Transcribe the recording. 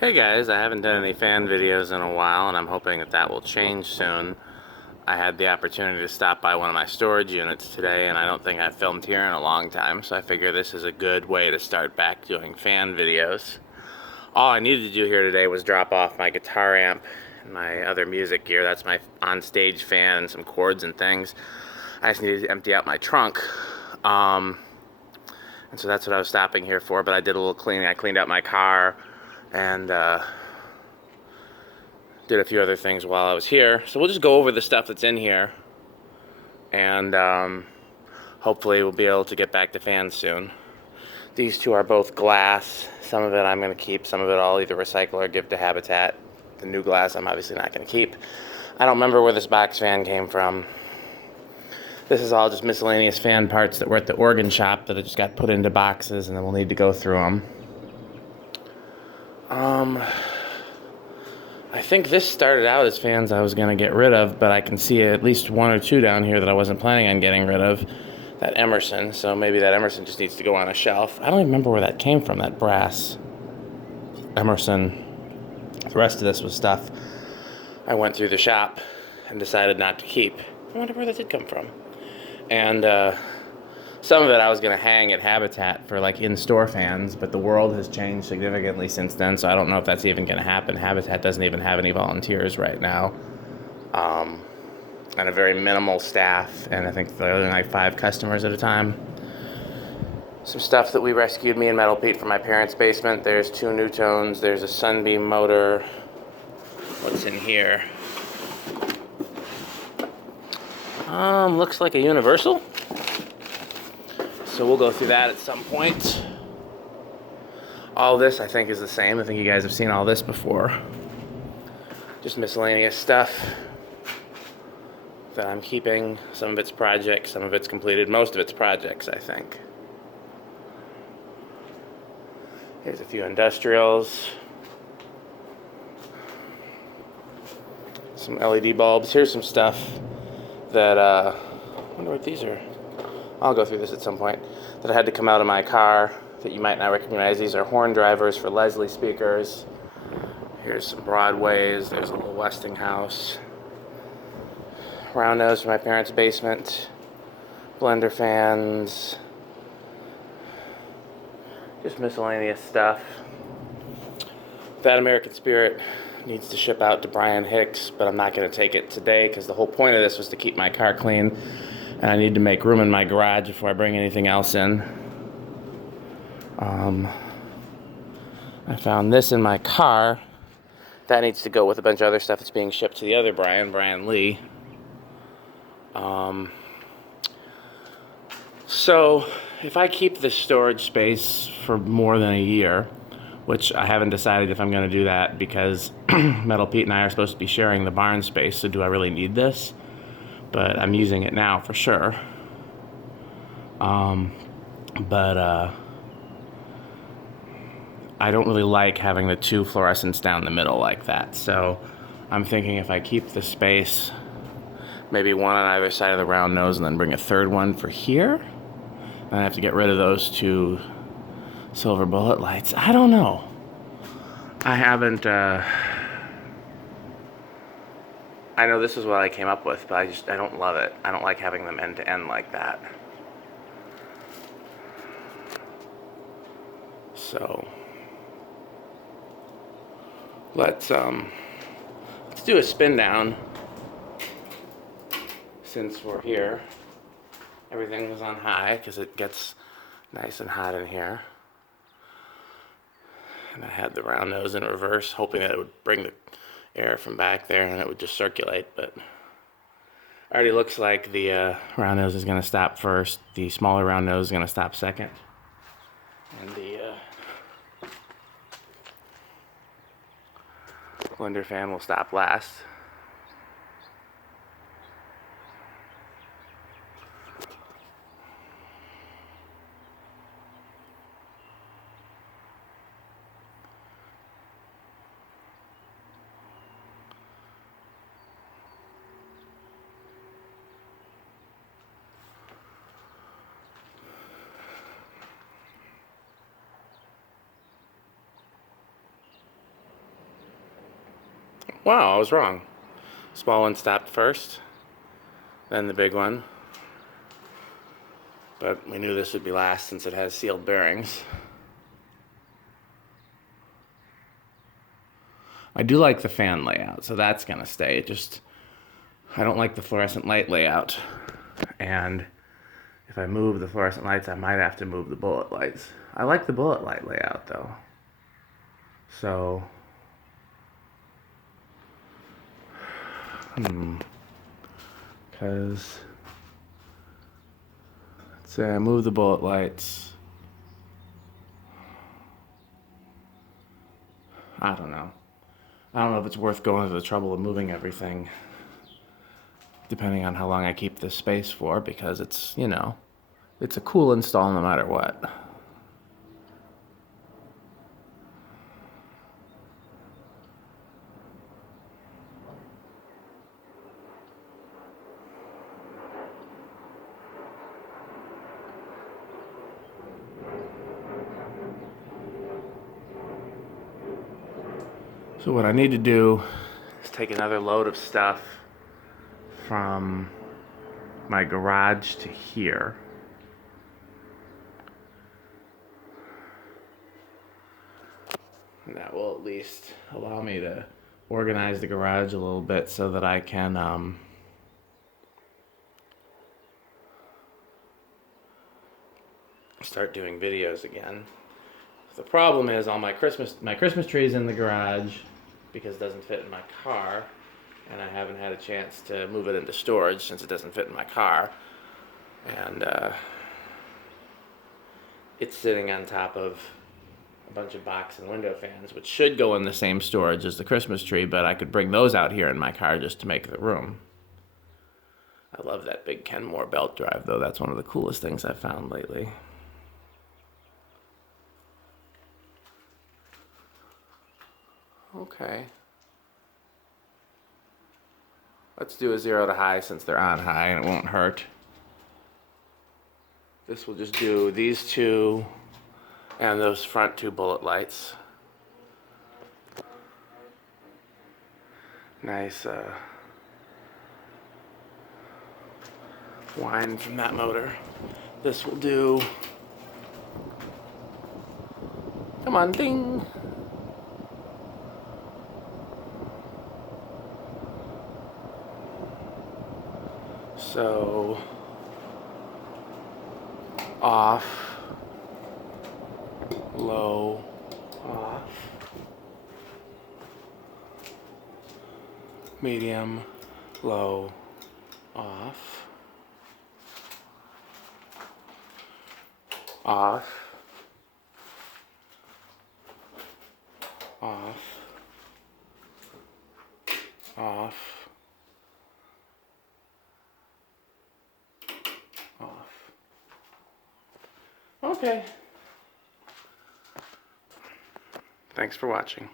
Hey guys, I haven't done any fan videos in a while and I'm hoping that that will change soon. I had the opportunity to stop by one of my storage units today and I don't think I've filmed here in a long time, so I figure this is a good way to start back doing fan videos. All I needed to do here today was drop off my guitar amp and my other music gear. That's my on-stage fan and some cords and things. I just needed to empty out my trunk. And so that's what I was stopping here for, but I did a little cleaning. I cleaned out my car and did a few other things while I was here. So we'll just go over the stuff that's in here, and hopefully we'll be able to get back to fans soon. These two are both glass. Some of it I'm going to keep, some of it I'll either recycle or give to Habitat. The new glass I'm obviously not going to keep. I don't remember where this box fan came from. This is all just miscellaneous fan parts that were at the organ shop that just got put into boxes, and then we'll need to go through them. I think this started out as fans I was going to get rid of, but I can see at least one or two down here that I wasn't planning on getting rid of. That Emerson, so maybe that Emerson just needs to go on a shelf. I don't even remember where that came from, that brass Emerson. The rest of this was stuff I went through the shop and decided not to keep. I wonder where that did come from. And some of it I was going to hang at Habitat for like in-store fans, but the world has changed significantly since then, so I don't know if that's even going to happen. Habitat doesn't even have any volunteers right now, and a very minimal staff, and I think they're only like 5 customers at a time. Some stuff that we rescued, me and Metal Pete, from my parents' basement. There's 2 Newtones, there's a Sunbeam motor. What's in here? Looks like a Universal. So we'll go through that at some point. All this I think is the same. I think you guys have seen all this before. Just miscellaneous stuff that I'm keeping. Some of it's projects, some of it's completed. Most of it's projects, I think. Here's a few industrials. Some LED bulbs. Here's some stuff that, I wonder what these are. I'll go through this at some point. That I had to come out of my car that you might not recognize. These are horn drivers for Leslie speakers. Here's some Broadways. There's a little Westinghouse. Round nose for my parents' basement. Blender fans. Just miscellaneous stuff. That American Spirit needs to ship out to Brian Hicks, but I'm not going to take it today because the whole point of this was to keep my car clean, and I need to make room in my garage before I bring anything else in. I found this in my car. That needs to go with a bunch of other stuff that's being shipped to the other Brian Lee. So if I keep this storage space for more than a year, which I haven't decided if I'm going to do that because Metal Pete and I are supposed to be sharing the barn space, so do I really need this? But I'm using it now for sure. I don't really like having the 2 fluorescents down the middle like that, so I'm thinking if I keep the space, maybe one on either side of the round nose and then bring a third one for here, and I have to get rid of those 2 silver bullet lights. I don't know. I haven't, I know this is what I came up with, but I don't love it. I don't like having them end to end like that. So let's do a spin down since we're here. Everything was on high because it gets nice and hot in here. And I had the round nose in reverse, hoping that it would bring the air from back there and it would just circulate, but already looks like the round nose is going to stop first, the smaller round nose is going to stop second, and the blender fan will stop last. Wow, I was wrong. Small one stopped first, then the big one. But we knew this would be last since it has sealed bearings. I do like the fan layout, so that's gonna stay. I don't like the fluorescent light layout. And if I move the fluorescent lights, I might have to move the bullet lights. I like the bullet light layout though. So, because, let's say I move the bullet lights. I don't know. I don't know if it's worth going to the trouble of moving everything, depending on how long I keep this space for, because it's, you know, it's a cool install no matter what. So what I need to do is take another load of stuff from my garage to here. And that will at least allow me to organize the garage a little bit so that I can start doing videos again. The problem is all my Christmas tree is in the garage because it doesn't fit in my car, and I haven't had a chance to move it into storage since it doesn't fit in my car. And it's sitting on top of a bunch of box and window fans, which should go in the same storage as the Christmas tree, but I could bring those out here in my car just to make the room. I love that big Kenmore belt drive, though. That's one of the coolest things I've found lately. Okay. Let's do a 0 to high since they're on high and it won't hurt. This will just do these two and those front two bullet lights. Nice whine from that motor. This will do. Come on, ding. So, off, low, off, medium, low, off, off, off, off, off. Okay. Thanks for watching.